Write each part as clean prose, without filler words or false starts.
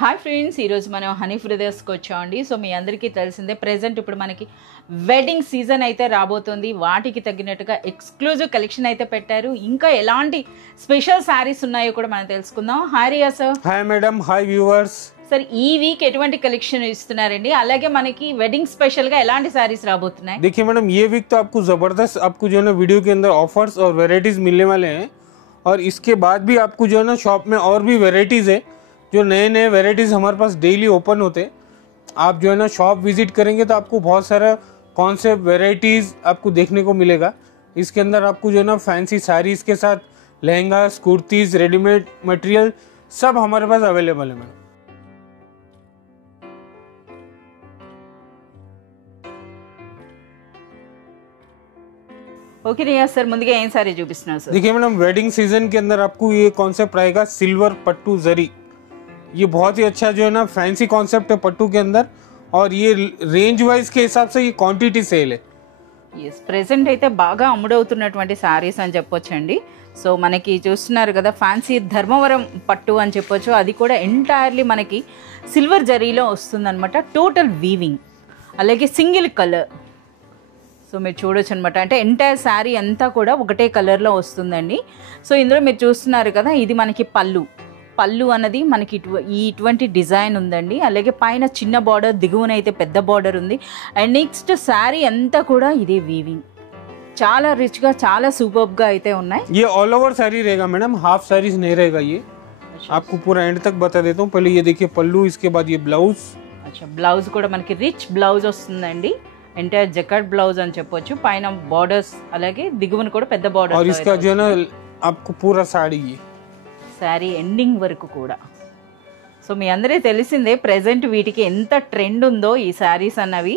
Hi friends, ఈరోజు మనం honey బ్రదర్స్కి వచ్చామండి. సో మీ అందరికీ తెలిసిందే ప్రెజెంట్ ఇప్పుడు మనకి వెడ్డింగ్ సీజన్ అయితే రాబోతుంది. వాటికి తగ్గినట్టుగా ఎక్స్క్లూజివ్ కలెక్షన్ అయితే పెట్టారు. ఇంకా ఎలాంటి స్పెషల్ శారీస్ ఉన్నాయో కూడా మనం తెలుసుకుందాం. Hi Riya sir. Hi madam, hi viewers. Sir ఈ వీక్ ఎటువంటి కలెక్షన్ ఇస్తున్నారండి? అలాగే మనకి వెడ్డింగ్ స్పెషల్ గా ఎలాంటి శారీస్ రాబోతున్నాయి? देखिए मैडम, ये वीक तो आपको जबरदस्त आपको जो है ना वीडियो के अंदर ऑफर्स और वेराइटीज मिलने वाले हैं, और इसके बाद भी आपको जो है ना शॉप में और भी वेराइटीज है, जो नए नए वेराइटीज हमारे पास डेली ओपन होते हैं. आप जो है ना शॉप विजिट करेंगे तो आपको बहुत सारा कॉन्सेप्ट वेराइटीज आपको देखने को मिलेगा. इसके अंदर आपको जो है ना फैंसी साड़ीज के साथ लहंगास, कुर्तीज, रेडीमेड मटेरियल सब हमारे पास अवेलेबल है मैडम. ఓకే రియా సార్, ముందుగా ఏం సారీ చూపిస్తున్నారు సార్? देखिए मैडम, वेडिंग सीजन के अंदर आपको ये कॉन्सेप्ट आएगा सिल्वर पट्टू जरी. ये बहुत ही अच्छा जो है ना फैंसी कॉन्सेप्ट है पट्टू के अंदर, और ये रेंज वाइज के हिसाब से ये क्वांटिटी सेल है. ఎస్, ప్రెసెంట్ అయితే బాగా అమ్ముడవుతున్నటువంటి శారీస్ అని చెప్పొచ్చండి. సో మనకి చూస్తున్నారు కదా, ఫ్యాన్సీ ధర్మవరం పట్టు అని చెప్పొచ్చు. అది కూడా ఎంటైర్లీ మనకి సిల్వర్ జరీలో వస్తుందన్నమాట. టోటల్ వీవింగ్, అలాగే సింగిల్ కలర్. సో మీరు చూడొచ్చు అనమాట. అంటే ఎంటైర్ శారీ అంతా కూడా ఒకటే కలర్లో వస్తుందండి. సో ఇందులో మీరు చూస్తున్నారు కదా, ఇది మనకి పళ్ళు అన్నది మనకి ఇటువంటి డిజైన్ ఉందండి. అలాగే పైన చిన్న బార్డర్, దిగువన అయితే పెద్ద బార్డర్ ఉంది. అండ్ నెక్స్ట్ శారీ అంతా కూడా ఇదే వీవింగ్, చాలా రిచ్గా, చాలా సూపర్గా అయితే ఉన్నాయి. ये ऑल ओवर साड़ी रहेगा मैडम, हाफ साड़ीज नहीं रहेगा. ये आपको पूरा एंड तक बता देता हूँ. पहले ये देखिए पल्लू, इसके बाद ये ब्लाउज. అచ్చా, బ్లౌజ్ కూడా మనకి రిచ్ బ్లౌజ్ వస్తుందండి. ఎంటైర్ జకట్ బ్లౌజ్ అని చెప్పొచ్చు. పైన బార్డర్స్, అలాగే దిగువన కూడా పెద్ద బార్డర్. और इसका जो है ना आपको पूरा साड़ी ये శారీ ఎండింగ్ వరకు కూడా. సో మీ అందరికీ తెలిసిందే ప్రెసెంట్ వీటికి ఎంత ట్రెండ్ ఉందో ఈ శారీస్ అన్నవి.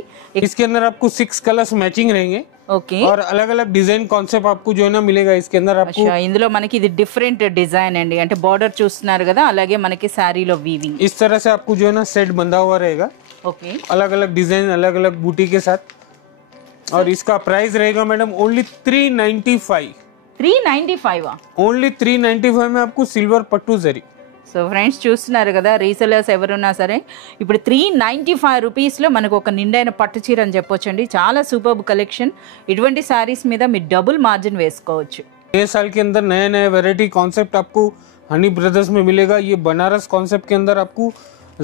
इसके अंदर आपको 6 कलर्स मैचिंग रहेंगे. ఓకే, और अलग अलग डिजाइन कॉन्सेप्ट आपको जो है ना मिलेगा. इसके अंदर आपको ఇందులో మనకి ఇది డిఫరెంట్ డిజైన్ అండి. అంటే బార్డర్ చూస్తున్నారు కదా, అలాగే మనకి శారీలో వీవింగ్. इस तरह से आपको जो है ना सेट बंधा हुआ रहेगा. ఓకే, अलग अलग डिजाइन, अलग अलग बूटी के साथ. और इसका प्राइस रहेगा मैडम ओनली 395. 395. ओनली 395 में आपको सिल्वर पट्टू जरी. సో ఫ్రెండ్స్ చూస్తున్నారు కదా, రీసెలర్స్ ఎవరున్నా సరే ఇప్పుడు 395 రూపీస్లో మనకు ఒక నిండైన పట్టు చీర అని చెప్పొచ్చండి. చాలా సూపర్బ్ కలెక్షన్. ఇటువంటి శారీస్ మీద మీరు డబుల్ మార్జిన్ వేసుకోవచ్చు. नए साल के अंदर नए नए वेराइटी कॉन्सेप्ट आपको हनी ब्रदर्स में मिलेगा. ये बनारस कॉन्सेप्ट के अंदर आपको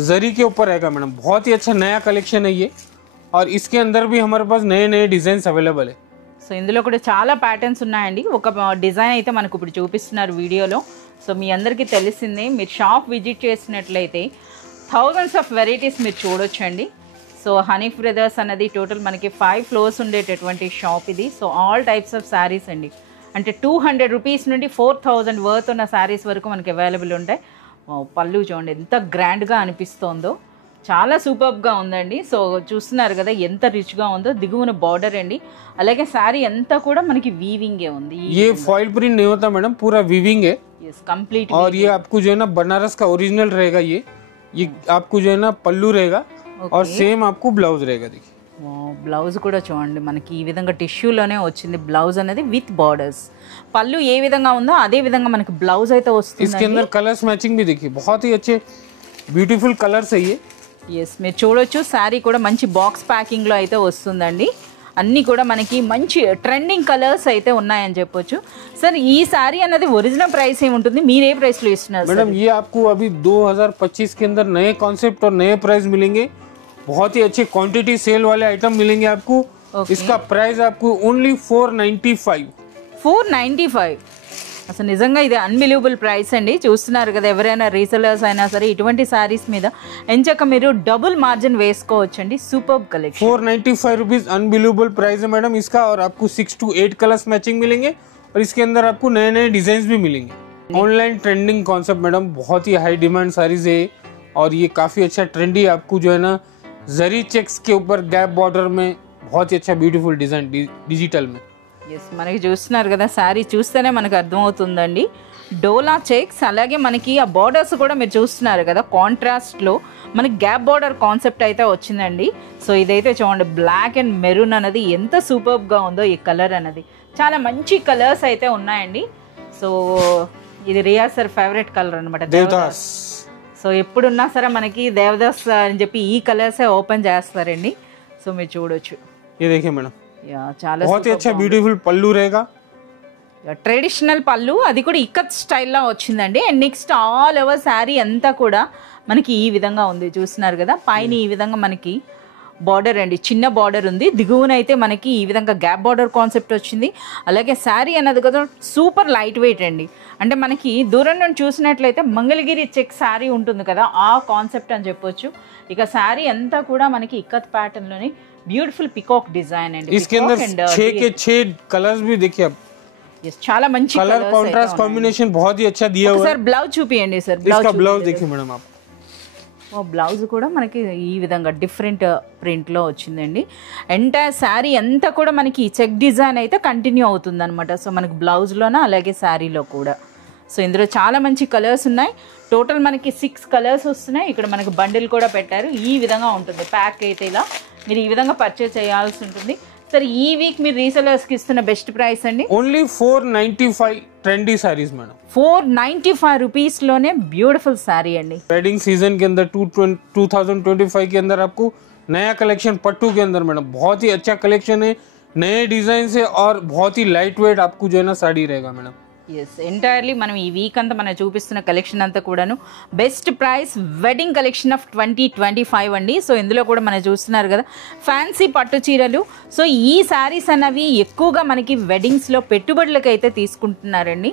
जरी के ऊपर रहेगा मैडम. बहुत ही अच्छा नया कलेक्शन है ये, और इसके अंदर भी हमारे पास नए नए डिजाइन अवेलेबल है. సో ఇందులో కూడా చాలా ప్యాటర్న్స్ ఉన్నాయండి. ఒక డిజైన్ అయితే మనకు ఇప్పుడు చూపిస్తున్నారు వీడియోలో. సో మీ అందరికీ తెలిసిందే, మీరు షాప్ విజిట్ చేసినట్లయితే థౌజండ్స్ ఆఫ్ వెరైటీస్ మీరు చూడొచ్చండి. సో హనీ బ్రదర్స్ అన్నది టోటల్ మనకి 5 ఫ్లోర్స్ ఉండేటటువంటి షాప్ ఇది. So all types of saris అండి. అంటే 200 రూపీస్ నుండి 4000 వర్త్ ఉన్న శారీస్ వరకు మనకి అవైలబుల్ ఉంటాయి. పళ్ళు చూడండి ఎంత గ్రాండ్గా అనిపిస్తోందో, చాలా సూపర్గా ఉందండి. సో చూస్తున్నారు కదా ఎంత రిచ్గా ఉందో. దిగువన బార్డర్ అండి, అలాగే శారీ అంతా కూడా మనకి వీవింగే ఉంది. ये फॉइल प्रिंट नहीं होता मैडम, पूरा वीविंग है. Yes, complete. और ये आपको जो है ना बनारस का ओरिजिनल रहेगा. ये आपको जो है ना पल्लू रहेगा, और सेम आपको ब्लाउज रहेगा. देखिए బ్లౌజ్ కూడా చూడండి, మనకి ఈ విధంగా టిష్యూలోనే వచ్చింది బ్లౌజ్ అనేది విత్ బార్డర్స్. పళ్ళు ఏ విధంగా ఉందో అదే విధంగా మనకి బ్లౌజ్ అయితే వస్తుంది. इसके अंदर कलर्स मैचिंग भी देखिए, बहुत ही अच्छे ब्यूटीफुल कलर्स है ये. ఎస్, మీరు చూడొచ్చు శారీ కూడా మంచి బాక్స్ ప్యాకింగ్లో అయితే వస్తుందండి. అన్నీ కూడా మనకి మంచి ట్రెండింగ్ కలర్స్ అయితే ఉన్నాయని చెప్పొచ్చు. సార్ ఈ శారీ అన్నది ఒరిజినల్ ప్రైస్ ఏముంటుంది, మీరు ఏ ప్రైస్లో ఇస్తున్నారు? मैडम ये आपको अभी 2025 के अंदर नए कॉन्सेप्ट और नए प्राइस मिलेंगे. बहुत ही अच्छे क्वांटिटी सेल वाले आइटम मिलेंगे आपको. इसका प्राइस आपको ओनली 495. 495. అసలు నిజంగా ఇది అన్బిలీవబుల్ ప్రైస్ అండి. చూస్తున్నారు కదా, ఎవరైనా రీసెలర్స్ అయినా సరే ఇటువంటి శారీస్ మీద ఎంచక మీరు డబుల్ మార్జిన్ వేసుకోవచ్చండి. Super collection. 495 rupees unbelievable price है मैडम इसका. और आपको 6 to 8 कलर्स मैचिंग मिलेंगे, और इसके अंदर आपको नए नए डिजाइन भी मिलेंगे. ऑनलाइन ट्रेंडिंग कॉन्सेप्ट मैडम, बहुत ही हाई डिमांड साड़ीज है, और ये काफी अच्छा ट्रेंडी आपको जो है ना जरी चेक्स के ऊपर गैप बॉर्डर में बहुत ही अच्छा ब्यूटीफुल डिजाइन डिजिटल में. ఎస్, మనకి చూస్తున్నారు కదా, శారీ చూస్తేనే మనకు అర్థమవుతుందండి. డోలా చెక్స్, అలాగే మనకి ఆ బార్డర్స్ కూడా మీరు చూస్తున్నారు కదా, కాంట్రాస్ట్లో మనకి గ్యాప్ బార్డర్ కాన్సెప్ట్ అయితే వచ్చిందండి. సో ఇదైతే చూడండి, బ్లాక్ అండ్ మెరూన్ అనేది ఎంత సూపర్గా ఉందో. ఈ కలర్ అనేది చాలా మంచి కలర్స్ అయితే ఉన్నాయండి. సో ఇది రియా సార్ ఫేవరెట్ కలర్ అనమాట, దేవదాస్. సో ఎప్పుడున్నా సరే మనకి దేవదాస్ అని చెప్పి ఈ కలర్సే ఓపెన్ చేస్తారండి. సో మీరు చూడొచ్చు. ये देखिए मैडम, యా చాలా बहुत ही अच्छा ब्यूटीफुल पल्लू रहेगा. ట్రెడిషనల్ పళ్ళు, అది కూడా ఇక్కత్ స్టైల్లో వచ్చిందండి. And next all over sari అంతా కూడా మనకి ఈ విధంగా ఉంది. చూస్తున్నారు కదా, పైన ఈ విధంగా మనకి బార్డర్ అండి, చిన్న బార్డర్ ఉంది. దిగువన అయితే మనకి ఈ విధంగా గ్యాప్ బార్డర్ కాన్సెప్ట్ వచ్చింది. అలాగే శారీ అన్నది కదా సూపర్ లైట్ వెయిట్ అండి. అంటే మనకి దూరం నుండి చూసినట్లయితే మంగళగిరి చెక్ శారీ ఉంటుంది కదా, ఆ కాన్సెప్ట్ అని చెప్పొచ్చు. ఇక శారీ అంతా కూడా మనకి ఇక్కత్ ప్యాటర్న్ లోని బ్యూటిఫుల్ పికాక్ డిజైన్ అండి. इसके अंदर 6 के 6 कलर्स भी देखिए आप. చాలా మంచి कलर कॉन्ट्रास्ट कॉम्बिनेशन बहुत ही अच्छा दिया हुआ है. సార్ బ్లౌజ్ చూపియండి సార్. इसका ब्लाउज देखिए मैडम आप. బ్లౌజ్ కూడా మనకి ఈ విధంగా డిఫరెంట్ ప్రింట్లో వచ్చిందండి. ఎంటైర్ శారీ అంతా కూడా మనకి చెక్ డిజైన్ అయితే కంటిన్యూ అవుతుంది అనమాట. సో మనకి బ్లౌజ్లోన అలాగే శారీలో కూడా. సో ఇందులో చాలా మంచి కలర్స్ ఉన్నాయి. టోటల్ మనకి 6 కలర్స్ వస్తున్నాయి. ఇక్కడ మనకి బండిల్ కూడా పెట్టారు. ఈ విధంగా ఉంటుంది ప్యాక్ అయితే. ఇలా మీరు ఈ విధంగా పర్చేస్ చేయాల్సి ఉంటుంది. సార్ ఈ వీక్ మీరు రీసెలర్స్కి ఇస్తున్న బెస్ట్ ప్రైస్ అండి? Only 495 trendy saris madam. 495 रुपीस-लोने ब्यूटीफुल साड़ी अंडी. वेडिंग सीजन के अंदर 2025 के अंदर आपको नया कलेक्शन पट्टू के अंदर मैडम बहुत ही अच्छा कलेक्शन है, नए डिजाइन से और बहुत ही लाइट वेट आपको जो है ना साड़ी रहेगा मैडम. ఎస్ ఎంటైర్లీ మనం ఈ వీక్ అంతా మనం చూపిస్తున్న కలెక్షన్ అంతా కూడాను best price wedding collection of 2025 అండి. సో ఇందులో కూడా మనం చూస్తున్నారు కదా ఫ్యాన్సీ పట్టు చీరలు. సో ఈ శారీస్ అన్నవి ఎక్కువగా మనకి వెడ్డింగ్స్లో పెట్టుబడులకు అయితే తీసుకుంటున్నారండి.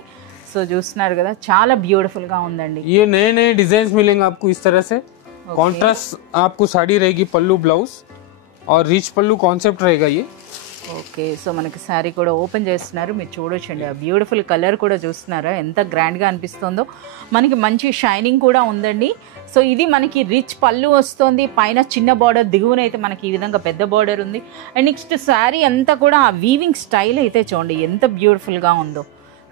సో చూస్తున్నారు కదా చాలా బ్యూటిఫుల్గా ఉందండి. ये नए नए डिजाइन मिलेंगे आपको इस तरह से. कॉन्ट्रास्ट आपको साड़ी रहेगी, पल्लू ब्लाउज और रिच पल्लू कॉन्सेप्ट रहेगा ये. ఓకే సో మనకి శారీ కూడా ఓపెన్ చేస్తున్నారు. మీరు చూడొచ్చండి ఆ బ్యూటిఫుల్ కలర్ కూడా చూస్తున్నారా ఎంత గ్రాండ్గా అనిపిస్తుందో. మనకి మంచి షైనింగ్ కూడా ఉందండి. సో ఇది మనకి రిచ్ పళ్ళు వస్తుంది, పైన చిన్న బార్డర్, దిగువన అయితే మనకి ఈ విధంగా పెద్ద బార్డర్ ఉంది. అండ్ నెక్స్ట్ శారీ అంతా కూడా ఆ వీవింగ్ స్టైల్ అయితే చూడండి ఎంత బ్యూటిఫుల్గా ఉందో.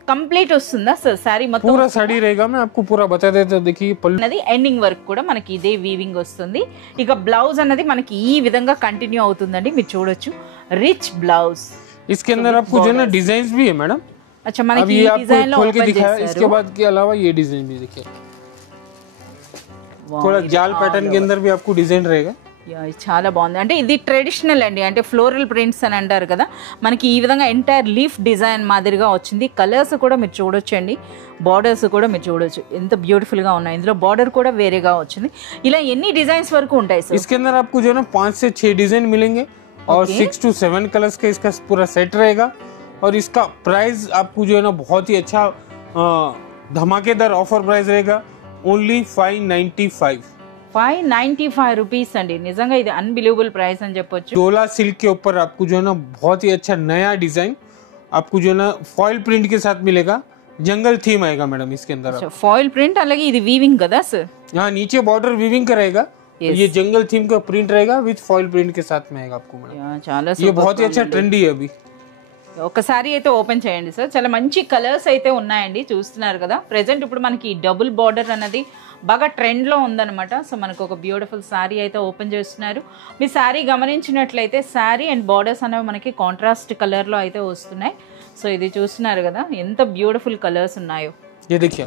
కంప్లీట్ వస్తుందా సార్ శారీ మొత్తం? पूरा साड़ी रहेगा, मैं आपको पूरा बता देता. देखिए पल्लू అన్నది ఎండింగ్ వరకు కూడా మనకి ఇదే వీవింగ్ వస్తుంది. ఇక బ్లౌజ్ అన్నది మనకి ఈ విధంగా కంటిన్యూ అవుతుందండి. మీరు చూడొచ్చు రిచ్ బ్లౌజ్. इसके अंदर आपको जो है ना डिजाइन भी है मैडम. अच्छा మనకి अभी ఈ आपको డిజైన్ లో खोल के ఓపెన్ दिखाया. చేశారు. इसके बाद के अलावा ये डिजाइन भी देखिए, थोड़ा जाल पैटर्न के अंदर भी आपको डिजाइन रहेगा. చాలా బాగుంది. అంటే ఇది ట్రెడిషనల్ అండి, అంటే ఫ్లోరల్ ప్రింట్స్ అని అంటారు కదా, మనకి ఈ విధంగా ఎంటైర్ లీఫ్ డిజైన్ మాదిరిగా వచ్చింది. కలర్స్ కూడా మీరు చూడొచ్చండి, బార్డర్స్ కూడా మీరు చూడొచ్చు ఎంత బ్యూటిఫుల్ గా ఉన్నాయి. ఇందులో బార్డర్ కూడా వేరేగా వచ్చింది. ఇలా ఎన్ని డిజైన్స్ వరకు ఉంటాయి సార్? इसके अंदर आपको जो है ना 5 से 6 डिजाइन मिलेंगे और 6 to 7 कलर्स का इसका पूरा सेट रहेगा. और इसका प्राइस आपको जो है ना बहुत ही अच्छा धमाकेदार ऑफर प्राइस रहेगा. ओनली 595. 595 रुपीस अंडी. निजंगा ఇది अनबिलीवेबल प्राइस అని చెప్పొచ్చు. डोला सिल्क के ऊपर आपको जो है ना बहुत ही अच्छा नया डिजाइन आपको जो है ना फॉइल प्रिंट के साथ मिलेगा. जंगल थीम आएगा मैडम इसके अंदर. अच्छा फॉइल प्रिंट అలాగే ఇది వీవింగ్ కదా సార్? हाँ नीचे बॉर्डर वीविंग का रहेगा. ये जंगल थीम का प्रिंट रहेगा विद फॉइल प्रिंट के साथ में आएगा आपको मैडम. చాలా ये बहुत ही अच्छा ट्रेंडी है अभी. ఒకసారి అయితే ఓపెన్ చేయండి సార్. చాలా మంచి కలర్స్ అయితే ఉన్నాయండి, చూస్తున్నారు కదా. ప్రెసెంట్ ఇప్పుడు మనకి డబుల్ బార్డర్ అన్నది బాగా ట్రెండ్లో ఉందన్నమాట. సో మనకు ఒక బ్యూటిఫుల్ శారీ అయితే ఓపెన్ చేస్తున్నారు. మీ శారీ గమనించినట్లయితే శారీ అండ్ బార్డర్స్ అనేవి మనకి కాంట్రాస్ట్ కలర్లో అయితే వస్తున్నాయి. సో ఇది చూస్తున్నారు కదా ఎంత బ్యూటిఫుల్ కలర్స్ ఉన్నాయో. ये देखिए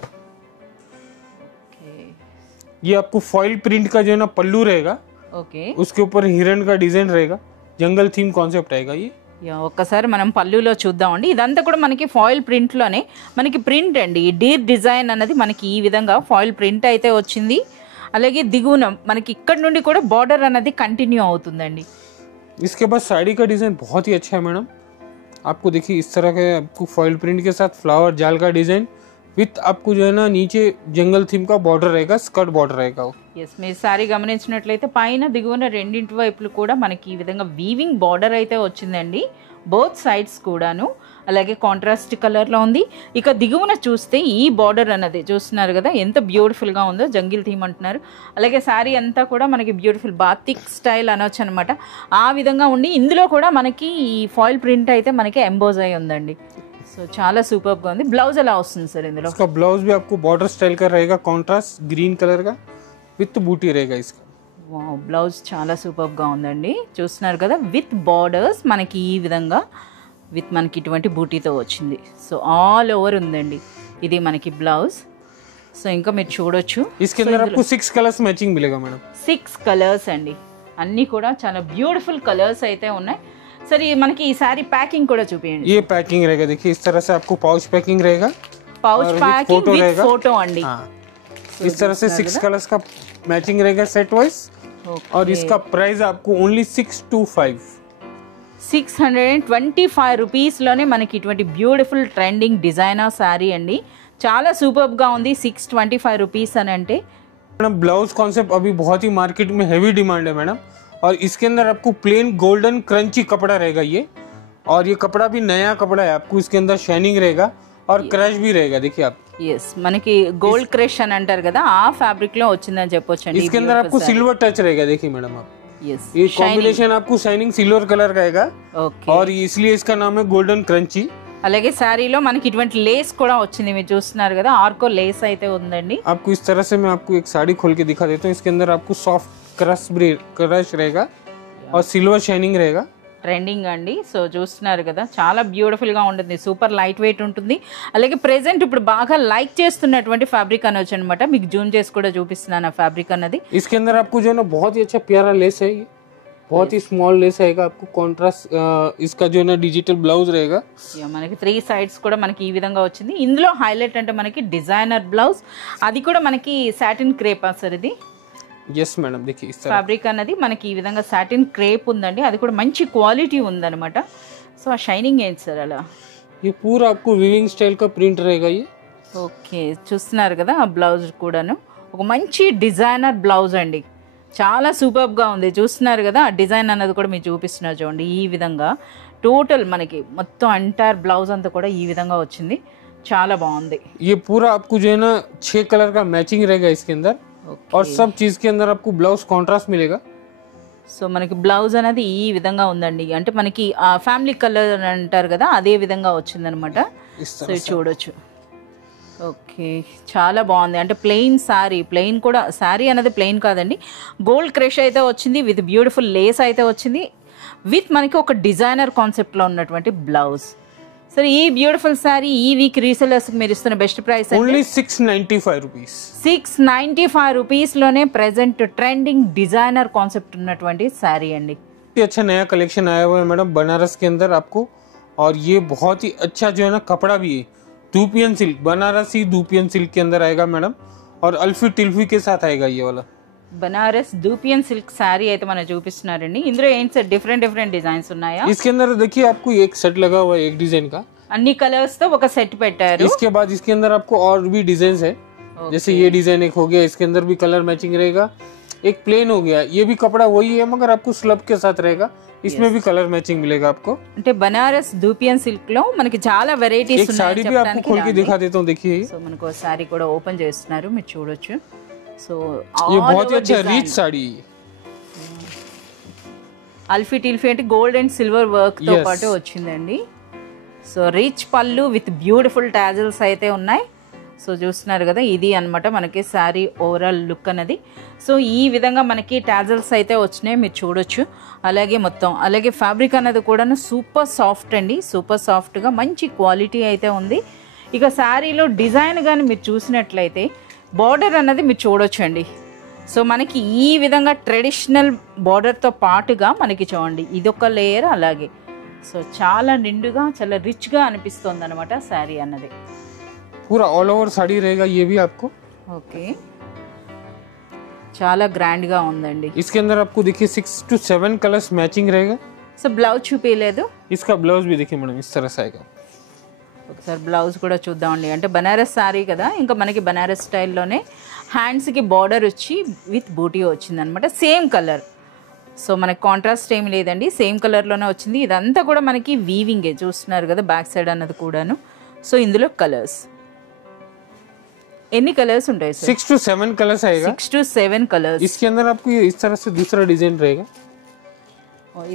ये आपको फॉइल प्रिंट का जो है ना पल्लू रहेगा. ఓకే उसके ऊपर हिरन का डिजाइन रहेगा. जंगल थीम कॉन्सेप्ट आएगा ये. ఒక్కసారి మనం పళ్ళులో చూద్దామండి. ఇదంతా కూడా మనకి ఫాయిల్ ప్రింట్లోనే మనకి ప్రింట్ అండి. ఈ డీర్ డిజైన్ అన్నది మనకి ఈ విధంగా ఫాయిల్ ప్రింట్ అయితే వచ్చింది. అలాగే దిగువన మనకి ఇక్కడ నుండి కూడా బార్డర్ అన్నది కంటిన్యూ అవుతుందండి. इसके बाद साड़ी का डिजाइन बहुत ही अच्छा है मैडम. आपको देखिए इस तरह के आपको फॉइल प्रिंट के साथ फ्लावर जाल का डिजाइन विथ आपको जो है ना नीचे जंगल थीम का बॉर्डर रहेगा, स्कर्ट बॉर्डर रहेगा. ఎస్ మీరు శారీ గమనించినట్లయితే పైన దిగువన రెండింటి వైపులు కూడా మనకి ఈ విధంగా వీవింగ్ బార్డర్ అయితే వచ్చిందండి, బోత్ సైడ్స్ కూడాను. అలాగే కాంట్రాస్ట్ కలర్లో ఉంది. ఇక దిగువన చూస్తే ఈ బార్డర్ అన్నది చూస్తున్నారు కదా ఎంత బ్యూటిఫుల్గా ఉందో, జంగిల్ థీమ్ అంటున్నారు. అలాగే శారీ అంతా కూడా మనకి బ్యూటిఫుల్ బాతిక్ స్టైల్ అనొచ్చు అనమాట. ఆ విధంగా ఉండి ఇందులో కూడా మనకి ఈ ఫాయిల్ ప్రింట్ అయితే మనకి ఎంబోజ్ అయి ఉందండి. సో చాలా సూపర్గా ఉంది. బ్లౌజ్ ఎలా వస్తుంది సార్ ఇందులో? इसका ब्लाउज भी आपको बॉर्डर स्टाइल का रहेगा, कॉन्ट्रास्ट ग्रीन कलर का विथ बूटी रहेगा इसका. బ్లౌజ్ చాలా సూపర్గా ఉందండి, చూస్తున్నారు కదా. విత్ బార్డర్స్ మనకి ఈ విధంగా విత్ మనకి ఇటువంటి బూటీతో వచ్చింది. సో ఆల్ ఓవర్ ఉందండి ఇది మనకి బ్లౌజ్. సో ఇంకా మీరు చూడొచ్చు इसके अंदर आपको 6 कलर्स मैचिंग मिलेगा मैडम। 6 కలర్స్ అండి, అన్నీ కూడా చాలా బ్యూటిఫుల్ కలర్స్ అయితే ఉన్నాయి। సరే మనకి ఈ సారీ ప్యాకింగ్ కూడా చూపించండి। ये पैकिंग रहेगा, देखिए इस तरह से आपको पाउच पैकिंग रहेगा, पाउच पैकिंग विद फोटो अंडी। इस तरह से 6 कलर्स का मैचिंग रहेगा सेट वाइज। और इसका प्राइस आपको ओनली 625 625 రూపీస్ లోనే మనకి ఇటువంటి బ్యూటిఫుల్ ట్రెండింగ్ డిజైనర్ సారీ అండి, చాలా సూపర్ గా ఉంది। 625 రూపీస్ అని అంటే मैडम ब्लाउज कॉन्सेप्ट अभी बहुत ही मार्केट में हैवी डिमांड है मैडम। और इसके अंदर आपको प्लेन गोल्डन क्रंची कपड़ा रहेगा ये, और ये कपड़ा भी नया कपड़ा है, आपको इसके अंदर शाइनिंग रहेगा और क्रश भी रहेगा। देखिए आप, यस మనకి గోల్డ్ క్రష్ అని అంటారు కదా, ఆ ఫ్యాబ్రిక్ లో వచ్చిందని చెప్పొచ్చండి। इसके अंदर आपको सिल्वर टच रहेगा, देखिए मैडम आप, यस ये कॉम्बिनेशन आपको शाइनिंग सिल्वर कलर का आएगा। ओके, और इसलिए इसका नाम है गोल्डन क्रंची। అలాగే సారీలో మనకి ఇటువంటి లేస్ కూడా వచ్చింది, మీరు చూస్తున్నారు కదా, ఆర్కో లేస్ అయితే ఉందండి। आपको इस तरह से मैं आपको एक साड़ी खोल के दिखा देता हूँ। इसके अंदर आपको सॉफ्ट क्रश रहेगा और सिल्वर शाइनिंग रहेगा। ట్రెండింగ్ అండి, సో చూస్తున్నారు కదా, చాలా బ్యూటిఫుల్ గా ఉంటుంది, సూపర్ లైట్ వెయిట్ ఉంటుంది। అలాగే ప్రెసెంట్ ఇప్పుడు బాగా లైక్ చేస్తున్నటువంటి ఫ్యాబ్రిక్ అనొచ్చు అనమాట, మీకు జూమ్ చేసి కూడా చూపిస్తున్నాను ఆ ఫ్యాబ్రిక్ అన్నది। इसके अंदर आपको जो है ना बहुत ही अच्छा प्यारा लेस है, बहुत ही स्मॉल लेस आएगा आपको, कॉन्ट्रास्ट इसका जो है ना डिजिटल ब्लाउज रहेगा। మనకి 3 సైడ్స్ కూడా మనకి ఈ విధంగా వచ్చింది। ఇందులో హైలైట్ అంటే మనకి డిజైనర్ బ్లౌజ్, అది కూడా మనకి సాటిన్ క్రేప్ సార్, ఇది यस मैडम, देखिए इस तरह ఫ్యాబ్రిక్ అన్నది మనకి ఈ విధంగా సాటిన్ క్రేప్ ఉందండి, అది కూడా మంచి క్వాలిటీ ఉందన్నమాట। సో ఆ షైనింగ్ ఏంటి సార్ అలా? ये पूरा आपको वीविंग स्टाइल का प्रिंट रहेगा ये। ఓకే, చూస్తున్నారు కదా ఆ బ్లౌజ్ కూడాను ఒక మంచి డిజైనర్ బ్లౌజ్ అండి, చాలా సూపర్గా ఉంది। చూస్తున్నారు కదా ఆ డిజైన్ అన్నది కూడా మీరు చూపిస్తున్నారు చూడండి, ఈ విధంగా టోటల్ మనకి మొత్తం ఎంటైర్ బ్లౌజ్ అంతా కూడా ఈ విధంగా వచ్చింది, చాలా బాగుంది। ये पूरा आपको जो है ना 6 कलर का मैचिंग रहेगा इसके अंदर। और सब चीज के अंदर आपको ब्लाउज कॉन्ट्रास्ट मिलेगा। సో మనకి బ్లౌజ్ అనేది ఈ విధంగా ఉందండి, అంటే మనకి ఆ ఫ్యామిలీ కలర్ అని అంటారు కదా, అదే విధంగా వచ్చిందనమాట। సో చూడొచ్చు, ఓకే చాలా బాగుంది। అంటే ప్లెయిన్ సారీ, ప్లెయిన్ కూడా సారీ అనేది ప్లెయిన్ కాదండి, గోల్డ్ క్రష్ అయితే వచ్చింది, విత్ బ్యూటిఫుల్ లేస్ అయితే వచ్చింది, విత్ మనకి ఒక డిజైనర్ కాన్సెప్ట్లో ఉన్నటువంటి బ్లౌజ్। సరే ఈ బ్యూటిఫుల్ సారీ ఈ వీక్ రీసెలర్స్ మీరు ఇస్తున్న best price only 695 rupees. 695 rupees లోనే ప్రెజెంట్ ట్రెండింగ్ డిజైనర్ కాన్సెప్ట్ ఉన్నటువంటి సారీ అండి। अच्छा नया कलेक्शन आया हुआ है मैडम बनारस के अंदर आपको, और ये बहुत ही अच्छा जो है ना कपड़ा भी है, दूपियन सिल्क, बनारसी दूपियन सिल्क के अंदर आएगा मैडम, और अल्फी टिल्फी के साथ आएगा ये वाला బనారస్ దూపియన్ సిల్క్ సారీ అయితే మనం చూపిస్తున్నారండి। ఇందులో ఏంటి సార్ డిఫరెంట్ డిఫరెంట్ డిజైన్స్ ఉన్నాయా? इसके अंदर देखिए आपको एक सेट लगा हुआ है, एक डिजाइन का, అన్ని కలర్స్ తో ఒక సెట్ పెట్టారు। इसके बाद इसके अंदर आपको और भी डिजाइन है, जैसे ये डिजाइन एक हो गया, इसके अंदर भी कलर मैचिंग रहेगा, एक प्लेन हो गया, ये भी कपड़ा वही है मगर आपको स्लब के साथ रहेगा, इसमें भी कलर मैचिंग मिलेगा आपको। అంటే బనారస్ దూపియన్ సిల్క్ లో మనకి చాలా వెరైటీస్ एक साड़ी भी आपको खोल के दिखा देता हूँ, देखिए సో మనకు సారీ కూడా ఓపెన్ చేస్తున్నారు, మీరు చూడొచ్చు। సో ये बहुत ही अच्छा रिच साड़ी, అల్ఫీ టిల్ఫీ అంటే గోల్డ్ అండ్ సిల్వర్ వర్క్ తో పాటు వచ్చిందండి। సో రిచ్ పళ్ళు విత్ బ్యూటిఫుల్ టాజల్స్ అయితే ఉన్నాయి। సో చూస్తున్నారు కదా, ఇది అన్నమాట మనకి శారీ ఓవరాల్ లుక్ అన్నది। సో ఈ విధంగా మనకి టాజల్స్ అయితే వచ్చినాయి, మీరు చూడొచ్చు। అలాగే మొత్తం అలాగే ఫ్యాబ్రిక్ అన్నది కూడా సూపర్ సాఫ్ట్ అండి, సూపర్ సాఫ్ట్గా మంచి క్వాలిటీ అయితే ఉంది। ఇక శారీలో డిజైన్ కానీ మీరు చూసినట్లయితే బార్డర్ అన్నది మీరు చూడొచ్చు అండి। సో మనకి ఈ విధంగా ట్రెడిషనల్ బార్డర్తో పాటుగా మనకి చూడండి ఇదొక లేయర్, అలాగే సో చాలా నిండుగా చాలా రిచ్గా అనిపిస్తుంది అనమాట శారీ అన్నది। पूरा ऑल ओवर साड़ी रहेगा ये भी आपको। ఓకే, చాలా గ్రాండ్గా ఉందండి। इसके अंदर आपको देखिए 6 to 7 कलर्स मैचिंग रहेगा। సో బ్లౌజ్ చూపించలేదు, इसका ब्लाउज भी देखिए मैडम इस तरह से आएगा। ఒకసారి బ్లౌజ్ కూడా చూద్దామండి। అంటే బనారస్ శారీ కదా, ఇంకా మనకి బనారస్ స్టైల్లోనే హ్యాండ్స్కి బార్డర్ వచ్చి విత్ బూటీ వచ్చిందనమాట, సేమ్ కలర్। సో మనకి కాంట్రాస్ట్ ఏమి లేదండి, సేమ్ కలర్లోనే వచ్చింది। ఇదంతా కూడా మనకి వీవింగే, చూస్తున్నారు కదా బ్యాక్ సైడ్ అన్నది కూడాను। సో ఇందులో కలర్స్ ఎన్ని కలర్స్ ఉంటాయి సార్? 6 to 7 कलर्स आएगा। 6 to 7 కలర్స్। इसके अंदर आपको ये इस तरह से दूसरा डिजाइन रहेगा।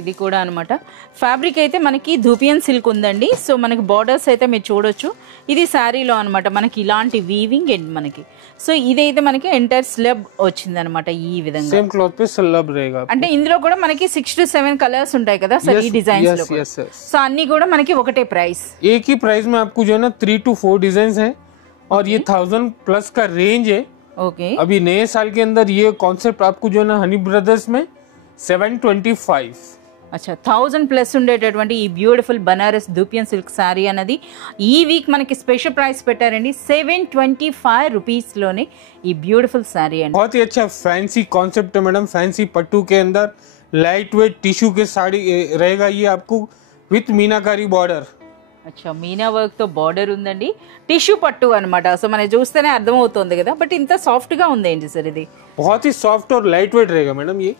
ఇది కూడా అనమాట ఫ్యాబ్రిక్ అయితే మనకి ధూపియన్ సిల్క్ ఉందండి। సో మనకి బార్డర్స్ అయితే మీరు చూడొచ్చు, ఇది శారీలో అనమాట మనకి ఇలాంటి వీవింగ్ అండ్ మనకి సో ఇదైతే మనకి ఎంటైర్ స్లబ్ వచ్చింది అనమాట ఈ విధంగా, सेम क्लॉथ पे स्लब रहेगा। అంటే ఇందులో కూడా మనకి 6 to 7 కలర్స్ ఉంటాయి కదా సార్ ఈ డిజైన్స్ లో కూడా। సో అన్ని కూడా మనకి ఒకటే ప్రైస్, एक ही प्राइस में आपको जो है ना 3 to 4 डिजाइन है, और ये 1000 प्लस का रेंज है। ఓకే अभी नए साल के अंदर ये कॉन्सेप्ट आपको जो है ना हनी ब्रदर्स में 725। అచ్చా 1000 ప్లస్ ఉండేటటువంటి ఈ beautiful Banaras dupion silk sari అనేది ఈ వీక్ మనకి స్పెషల్ ప్రైస్ పెట్టారండి 725 రూపీస్లోనే ఈ బ్యూటిఫుల్ శారీ అండి. बहुत ही अच्छा फैंसी कॉन्सेप्ट है मैडम। फैंसी पट्टू के अंदर लाइट वेट टिश्यू के साड़ी रहेगा ये आपको विथ मीनाकारी बॉर्डर। అచ్చా మీనా వర్క్తో బార్డర్ ఉందండి, టిష్యూ పట్టు అనమాట. సో మనం చూస్తేనే అర్థమవుతుంది కదా, బట్ ఇంత సాఫ్ట్గా ఉందేంటి సార్ ఇది? बहुत ही सॉफ्ट और लाइट वेट रहेगा मैडम। ये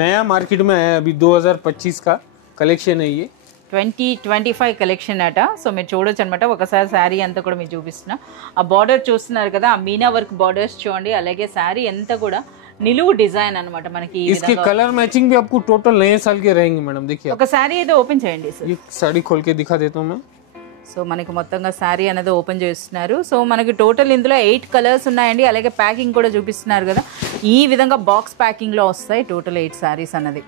नया मार्केट में आया अभी 2025 का कलेक्शन है ये। 2025 కలెక్షన్ అట. సో మీరు చూడొచ్చు అనమాట. ఒకసారి శారీ అంతా కూడా మీరు చూపిస్తున్నా, ఆ బార్డర్ చూస్తున్నారు కదా, ఆ మీనా వర్క్ బార్డర్స్ చూడండి. అలాగే శారీ అంతా కూడా నిలువు డిజైన్ అనమాట మనకి. इसके कलर मैचिंग भी आपको टोटल नए साल के रहेंगे मैडम। देखिए ఒక శారీ అయితే ఓపెన్ చేయండి సార్. ये साड़ी खोल के दिखा देता हूँ मैं। సో మనకి మొత్తంగా శారీ అనేది ఓపెన్ చేస్తున్నారు. సో మనకి టోటల్ ఇందులో 8 కలర్స్ ఉన్నాయండి. అలాగే ప్యాకింగ్ కూడా చూపిస్తున్నారు కదా, ఈ విధంగా బాక్స్ ప్యాకింగ్లో వస్తాయి టోటల్ 8 శారీస్ అన్నది.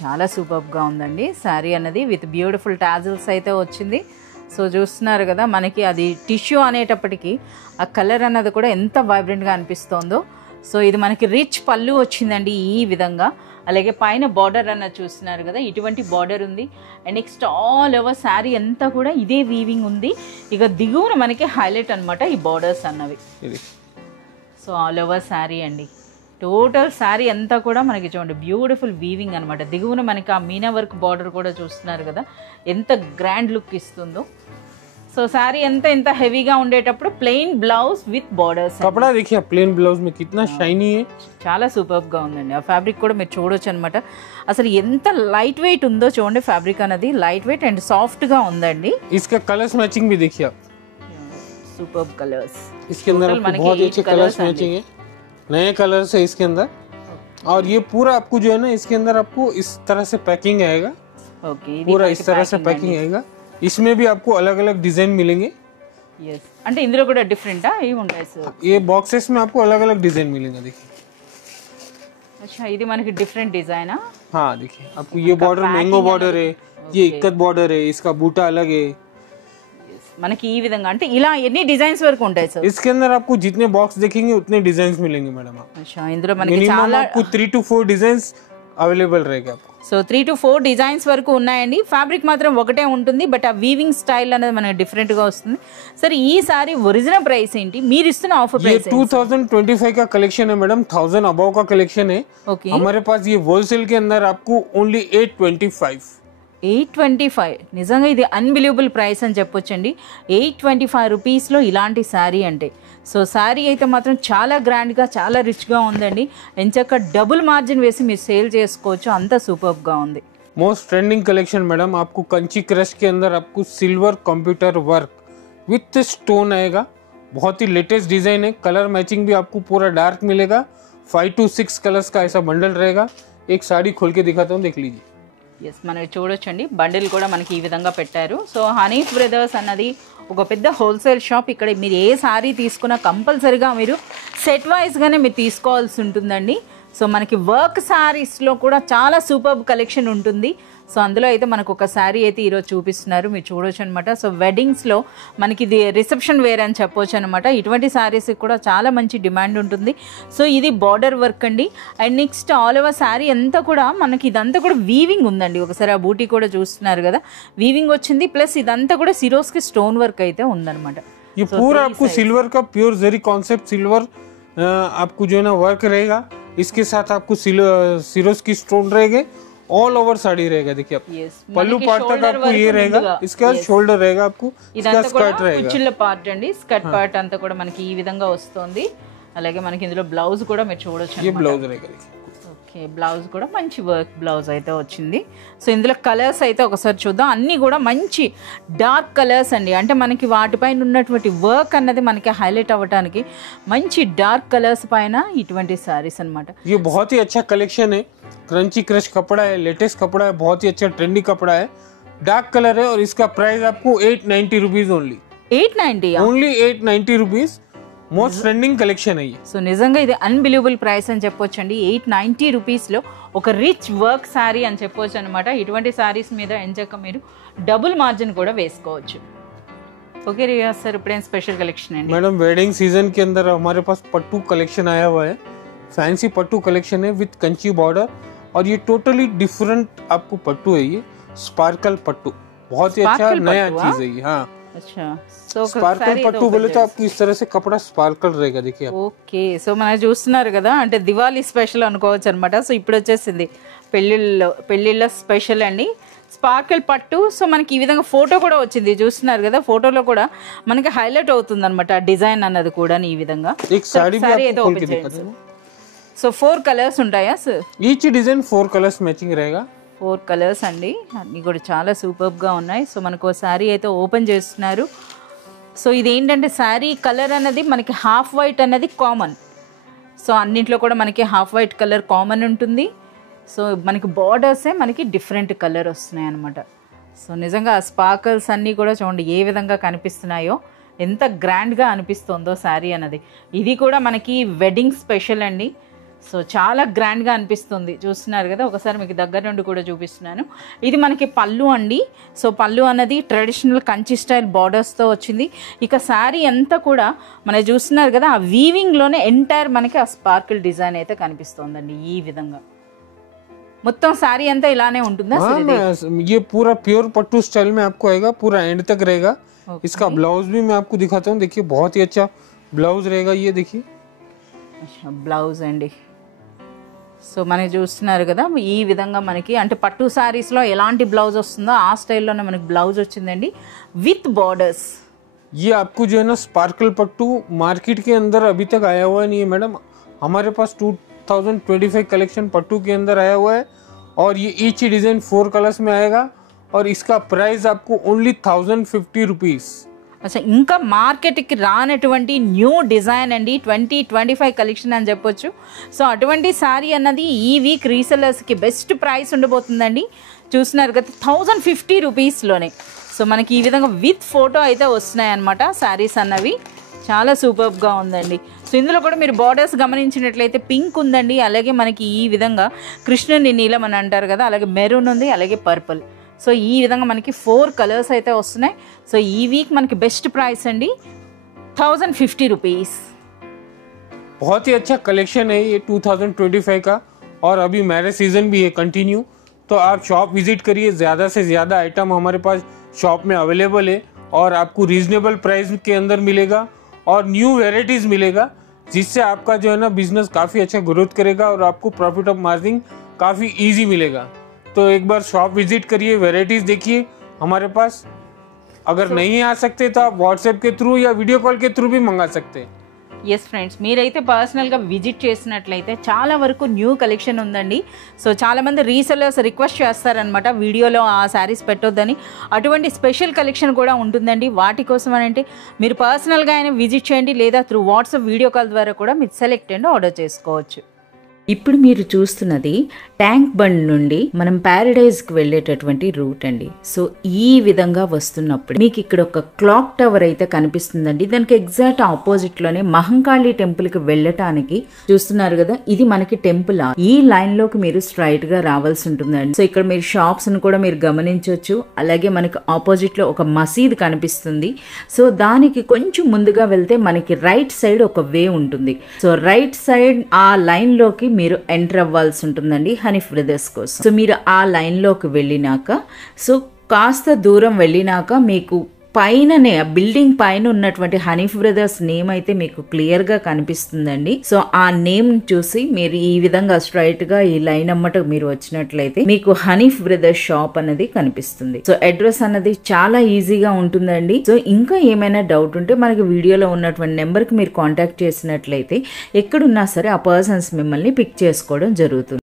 చాలా సూపర్గా ఉందండి శారీ అన్నది, విత్ బ్యూటిఫుల్ టాజిల్స్ అయితే వచ్చింది. సో చూస్తున్నారు కదా, మనకి అది టిష్యూ అనేటప్పటికీ ఆ కలర్ అన్నది కూడా ఎంత వైబ్రెంట్గా అనిపిస్తుందో. సో ఇది మనకి రిచ్ పళ్ళు వచ్చిందండి ఈ విధంగా. అలాగే పైన బార్డర్ అన్నది చూస్తున్నారు కదా, ఇటువంటి బార్డర్ ఉంది. And next all over sari అంతా కూడా ఇదే వీవింగ్ ఉంది. ఇక దిగువన మనకి హైలైట్ అనమాట ఈ బార్డర్స్ అన్నవి. సో ఆల్ ఓవర్ శారీ అండి, టోటల్ శారీ అంతా కూడా మనకి చూడండి బ్యూటిఫుల్ వీవింగ్ అనమాట. దిగువన మనకి ఆ మీనా వర్క్ బార్డర్ కూడా చూస్తున్నారు కదా, ఎంత గ్రాండ్ లుక్ ఇస్తుందో. సో శారీ అంతా ఎంత హెవీగా ఉండేటప్పుడు ప్లెయిన్ బ్లౌజ్ విత్ బార్డర్స్. कपड़ा देखिए प्लेन ब्लाउज में कितना शाइनी है। చాలా సూపర్గా ఉందండి. ఆ ఫ్యాబ్రిక్ కూడా మీరు చూడొచ్చు అనమాట. అసలు ఎంత లైట్ వెయిట్ ఉందో చూడండి, ఫ్యాబ్రిక్ అనేది లైట్ వెయిట్ అండ్ సాఫ్ట్గా ఉందండి. इसका कलर्स मैचिंग भी देखिए आप। సూపర్ కలర్స్ इसके अंदर आपको बहुत अच्छे कलर्स मैचिंग है, नए कलर्स है इसके अंदर। और ये पूरा आपको जो है ना इसके अंदर आपको इस तरह से पैकिंग आएगा। ఓకే पूरा इस तरह से पैकिंग आएगा। इसमें भी आपको अलग अलग डिजाइन मिलेंगे। yes అంటే ఇందులో కూడా డిఫరెంటా ఏవి ఉంటాయి సార్? ये बॉक्सेस में आपको अलग अलग डिजाइन मिलेंगे। देखिए अच्छा ఇది మనకి డిఫరెంట్ డిజైనా? हाँ देखिए आपको ये बॉर्डर मैंगो बॉर्डर है, ये इक्कत बॉर्डर है, इसका बूटा अलग है। మనకి ఈ విధంగా అంటే ఇలా ఎన్ని డిజైన్స్ వరకు ఉంటాయి సార్? इसके अंदर आपको जितने बॉक्स देखेंगे उतने डिजाइन मिलेंगे मैडम। अच्छा ఇందులో మనకి मिनिमम చాలా आपको 3 to 4 डिजाइन अवेलेबल रहेगा आपको। సో 3 to 4 డిజైన్స్ వరకు ఉన్నాయండి. ఫ్యాబ్రిక్ మాత్రం ఒకటే ఉంటుంది, బట్ ఆ వీవింగ్ స్టైల్ అనేది మనకి డిఫరెంట్గా వస్తుంది. సరే ఈ సారీ ఒరిజినల్ ప్రైస్ ఏంటి, మీరు ఇస్తున్న ఆఫర్ ये ప్రైస్? 2025 का कलेक्शन है मैडम, 1000 अबव का कलेक्शन है ఓకే हमारे पास। ये होलसेल के अंदर आपको ओनली 825। 825 నిజంగా ఇది అన్బిలీవబుల్ ప్రైస్ అని చెప్పొచ్చండి. 825 రూపీస్లో ఇలాంటి శారీ అంటే. సో శారీ అయితే మాత్రం చాలా గ్రాండ్గా చాలా రిచ్గా ఉందండి. ఎంచక్క డబుల్ మార్జిన్ వేసి మీరు సేల్ చేసుకోవచ్చు, అంత సూపర్గా ఉంది. मोस्ट ट्रेंडिंग कलेक्शन मैडम, आपको कंची क्रश के अंदर आपको silver computer work with stone आएगा। बहुत ही लेटेस्ट डिजाइन है। कलर मैचिंग भी आपको पूरा डार्क मिलेगा। 5 to 6 कलर्स का ऐसा बंडल रहेगा। एक साड़ी खोल के दिखाता हूँ, देख लीजिए। ఎస్ మనకి చూడొచ్చండి, బండిల్ కూడా మనకి ఈ విధంగా పెట్టారు. సో హనీఫ్ బ్రదర్స్ అన్నది ఒక పెద్ద హోల్సేల్ షాప్. ఇక్కడ మీరు ఏ సారీ తీసుకున్నా కంపల్సరీగా మీరు సెట్ వైజ్గానే మీరు తీసుకోవాల్సి ఉంటుందండి. సో మనకి వర్క్ శారీస్లో కూడా చాలా సూపర్బ్ కలెక్షన్ ఉంటుంది. సో అందులో అయితే మనకు ఒక శారీ అయితే ఈరోజు చూపిస్తున్నారు, మీరు చూడొచ్చు అనమాట. సో వెడ్డింగ్స్లో మనకి ఇది రిసెప్షన్ వేర్ అని చెప్పొచ్చు అనమాట. ఇటువంటి శారీస్కి కూడా చాలా మంచి డిమాండ్ ఉంటుంది. సో ఇది బార్డర్ వర్క్ అండి. And next all over sari అంతా కూడా మనకి ఇదంతా కూడా వీవింగ్ ఉందండి. ఒకసారి ఆ బూటీ కూడా చూస్తున్నారు కదా, వీవింగ్ వచ్చింది. ప్లస్ ఇదంతా కూడా సిరోస్కి స్టోన్ వర్క్ అయితే ఉందన్నమాట. ये पूरा आपको सिल्वर का प्योर जरी कॉन्सेप्ट सिल्वर आपको जो है ना वर्क रहेगा। इसके साथ आपको सिरोस की स्टोन रहेंगे। ऑल ओवर साड़ी रहेगा। देखिए आप पल्लू पार्ट तक आपको ये रहेगा, इसके बाद शोल्डर रहेगा, आपको इसका स्कर्ट रहेगा। కుచ్చుల పార్ట్ అండి, స్కర్ట్ పార్ట్ అంతా కూడా మనకి ఈ విధంగా వస్తుంది. అలాగే మనకి ఇందులో బ్లౌజ్ కూడా మీరు చూడొచ్చు. ये ब्लाउज रहेगा। ఓకే బ్లౌజ్ కూడా మంచి వర్క్ బ్లౌజ్ అయితే వచ్చింది. సో ఇందులో కలర్స్ అయితే ఒకసారి చూద్దాం. అన్నీ కూడా మంచి డార్క్ కలర్స్ అండి. అంటే మనకి వాటిపైన ఉన్నటువంటి వర్క్ అన్నది మనకి హైలైట్ అవ్వడానికి మంచి డార్క్ కలర్స్ పైన ఇటువంటి సారీస్ అనమాట. ये बहुत ही अच्छा कलेक्शन है। क्रंची क्रश कपड़ा है, लेटेस्ट कपड़ा है, बहुत ही अच्छा ट्रेंडी कपड़ा है, डार्क कलर है। और इसका प्राइस आपको 890 rupees only. 890 only 890 rupees. Most trending collection అయ్యి. సో నిజంగా ఇది అన్బిలీవబుల్ ప్రైస్ అని చెప్పొచ్చండి. 890 రూపీస్లో ఒక రిచ్ వర్క్ శారీ అని చెప్పొచ్చు అనమాట. ఇటువంటి శారీస్ మీద ఎంచక్క మీరు డబుల్ మార్జిన్ కూడా వేసుకోవచ్చు. ఓకే రియాజ్ సార్, ఇప్పుడేం స్పెషల్ కలెక్షన్ అండి? मैडम वेडिंग सीजन के अंदर हमारे पास पट्टू कलेक्शन आया हुआ है, फैंसी पट्टू कलेक्शन है विद कंची बॉर्डर, और ये टोटली डिफरेंट आपको पट्टू है, ये स्पार्कल पट्टू, बहुत ही अच्छा नया चीज है ये। हाँ अच्छा, సో स्पार्कल पट्टू बोले तो आपको इस तरह से कपड़ा स्पार्कल रहेगा, देखिए आप। ఓకే, సో మనం చూస్తున్నారు కదా, అంటే దివాళీ స్పెషల్ అనుకోవచ్చు అనమాట. సో ఇప్పుడు వచ్చేసింది పెళ్ళిళ్ళ స్పెషల్ అండి, స్పార్కిల్ పట్టు. సో మనకి ఈ విధంగా ఫోటో కూడా వచ్చింది, చూస్తున్నారు కదా, ఫోటోలో కూడా మనకి హైలైట్ అవుతుంది అనమాట డిజైన్ అన్నది కూడా ఈ విధంగా. సారీ అయితే ఓపెన్ చేయండి. సో 4 కలర్స్ ఉంటాయా sir? Each design 4 colours matching रहेगा. 4 కలర్స్ అండి, అన్నీ కూడా చాలా సూపర్గా ఉన్నాయి. సో మనకు శారీ అయితే ఓపెన్ చేస్తున్నారు. సో ఇది ఏంటంటే శారీ కలర్ అనేది మనకి హాఫ్ వైట్ అనేది కామన్. సో అన్నింట్లో కూడా మనకి హాఫ్ వైట్ కలర్ కామన్ ఉంటుంది. సో మనకి బార్డర్సే మనకి డిఫరెంట్ కలర్ వస్తున్నాయి అనమాట. సో నిజంగా ఆ స్పార్కల్స్ అన్నీ కూడా చూడండి ఏ విధంగా కనిపిస్తున్నాయో, ఎంత గ్రాండ్గా అనిపిస్తుందో శారీ అన్నది. ఇది కూడా మనకి వెడ్డింగ్ స్పెషల్ అండి. సో చాలా గ్రాండ్గా అనిపిస్తుంది, చూస్తున్నారు కదా. ఒకసారి మీకు దగ్గర నుండి కూడా చూపిస్తున్నాను. ఇది మనకి పళ్ళు అండి. సో పళ్ళు అన్నది ట్రెడిషనల్ కంచి స్టైల్ బార్డర్స్తో వచ్చింది. ఇక శారీ అంతా కూడా మనం చూస్తున్నారు కదా, ఆ వీవింగ్లోనే ఎంటైర్ మనకి ఆ స్పార్కిల్ డిజైన్ అయితే కనిపిస్తుందండి. ఈ విధంగా మొత్తం శారీ అంతా ఇలానే ఉంటుందా? ये पूरा प्योर पट्टू स्टाइल में आपको आएगा, पूरा एंड तक रहेगा. इसका ब्लाउज भी मैं आपको दिखाता हूँ, देखिए बहुत ही अच्छा ब्लाउज रहेगा, ये देखिए. अच्छा, బ్లౌజ్ అండి. సో మనకి చూస్తున్నారు కదా, ఈ విధంగా మనకి అంటే పట్టు శారీస్లో ఎలాంటి బ్లౌజ్ వస్తుందో ఆ స్టైల్లోనే మనకి బ్లౌజ్ వచ్చిందండి విత్ బార్డర్స్. ये आपको जो है ना स्पार्कल पट्टू मार्केट के अंदर अभी तक आया हुआ नहीं है मैडम. हमारे पास 2025 कलेक्शन पट्टू के अंदर आया हुआ है, और ये ईच डिजाइन 4 कलर्स में आएगा, और इसका प्राइस आपको ओनली 1050 रुपीज. అసలు ఇంకా మార్కెట్కి రానటువంటి న్యూ డిజైన్ అండి, 2025 కలెక్షన్ అని చెప్పొచ్చు. సో అటువంటి శారీ అన్నది ఈ వీక్ రీసెలర్స్కి బెస్ట్ ప్రైస్ ఉండబోతుందండి. చూస్తున్నారు కదా, 1050 రూపీస్లోనే. సో మనకి ఈ విధంగా విత్ ఫోటో అయితే వస్తున్నాయి అన్నమాట శారీస్ అన్నవి. చాలా సూపర్గా ఉందండి. సో ఇందులో కూడా మీరు బార్డర్స్ గమనించినట్లయితే పింక్ ఉందండి, అలాగే మనకి ఈ విధంగా కృష్ణుని నీలం అని అంటారు కదా, అలాగే మెరూన్ ఉంది, అలాగే పర్పుల్. సో ఈ విధంగా మనకి 4 కలర్స్ అయితే వస్తున్నాయి. సో ఈ వీక్ మనకి బెస్ట్ ప్రైస్ అండి 1050 रुपीस. बहुत ही अच्छा कलेक्शन है ये 2025 का, और अभी मैरिज सीजन भी है कंटिन्यू. तो आप शॉप विजिट करिए, ज़्यादा से ज़्यादा आइटम हमारे पास शॉप में अवेलेबल है, और आपको रीजनेबल प्राइस के अंदर मिलेगा, और न्यू वेराइटीज़ मिलेगा, जिससे आपका जो है ना बिजनेस काफ़ी अच्छा ग्रोथ करेगा, और आपको प्रॉफिट ऑफ मार्जिन काफ़ी ईजी मिलेगा. तो एक बार शॉप विजिट करिए, वेराइटीज़ देखिए हमारे पास. अगर नहीं आ सकते तो आप व्हाट्सएप के थ्रू या वीडियो कॉल के थ्रू भी मंगा सकते हैं. ఎస్ ఫ్రెండ్స్, మీరైతే పర్సనల్గా విజిట్ చేసినట్లయితే చాలా వరకు న్యూ కలెక్షన్ ఉందండి. సో చాలామంది రీసెలర్స్ రిక్వెస్ట్ చేస్తారనమాట వీడియోలో ఆ శారీస్ పెట్టొద్దని. అటువంటి స్పెషల్ కలెక్షన్ కూడా ఉంటుందండి. వాటి కోసం అని అంటే మీరు పర్సనల్గా అయినా విజిట్ చేయండి, లేదా త్రూ వాట్సాప్ వీడియో కాల్ ద్వారా కూడా మీరు సెలెక్ట్ అండ్ ఆర్డర్ చేసుకోవచ్చు. ఇప్పుడు మీరు చూస్తున్నది ట్యాంక్ బండ్ నుండి మనం ప్యారడైజ్కి వెళ్ళేటటువంటి రూట్ అండి. సో ఈ విధంగా వస్తున్నప్పుడు మీకు ఇక్కడ ఒక క్లాక్ టవర్ అయితే కనిపిస్తుందండి. దానికి ఎగ్జాక్ట్ ఆపోజిట్లోనే మహంకాళి టెంపుల్కి వెళ్ళటానికి చూస్తున్నారు కదా, ఇది మనకి టెంపుల్. ఈ లైన్లోకి మీరు స్ట్రైట్గా రావాల్సి ఉంటుందండి. సో ఇక్కడ మీరు షాప్స్ను కూడా మీరు గమనించవచ్చు. అలాగే మనకి ఆపోజిట్లో ఒక మసీద్ కనిపిస్తుంది. సో దానికి కొంచెం ముందుగా వెళ్తే మనకి రైట్ సైడ్ ఒక వే ఉంటుంది. సో రైట్ సైడ్ ఆ లైన్లోకి మీరు ఎంటర్ అవ్వాల్సి ఉంటుందండి హనీఫ్ బ్రదర్స్ కోసం. సో మీరు ఆ లైన్లోకి వెళ్ళినాక, సో కాస్త దూరం వెళ్ళినాక మీకు పైననే బిల్డింగ్ పైన ఉన్నటువంటి హనీఫ్ బ్రదర్స్ నేమ్ అయితే మీకు క్లియర్గా కనిపిస్తుందండి. సో ఆ నేమ్ చూసి మీరు ఈ విధంగా స్ట్రైట్ గా ఈ లైన్ అమ్మట మీరు వచ్చినట్లయితే మీకు హనీఫ్ బ్రదర్స్ షాప్ అనేది కనిపిస్తుంది. సో అడ్రస్ అన్నది చాలా ఈజీగా ఉంటుందండి. సో ఇంకా ఏమైనా డౌట్ ఉంటే మనకి వీడియోలో ఉన్నటువంటి నెంబర్కి మీరు కాంటాక్ట్ చేసినట్లయితే ఎక్కడున్నా సరే ఆ పర్సన్స్ మిమ్మల్ని పిక్ చేసుకోవడం జరుగుతుంది.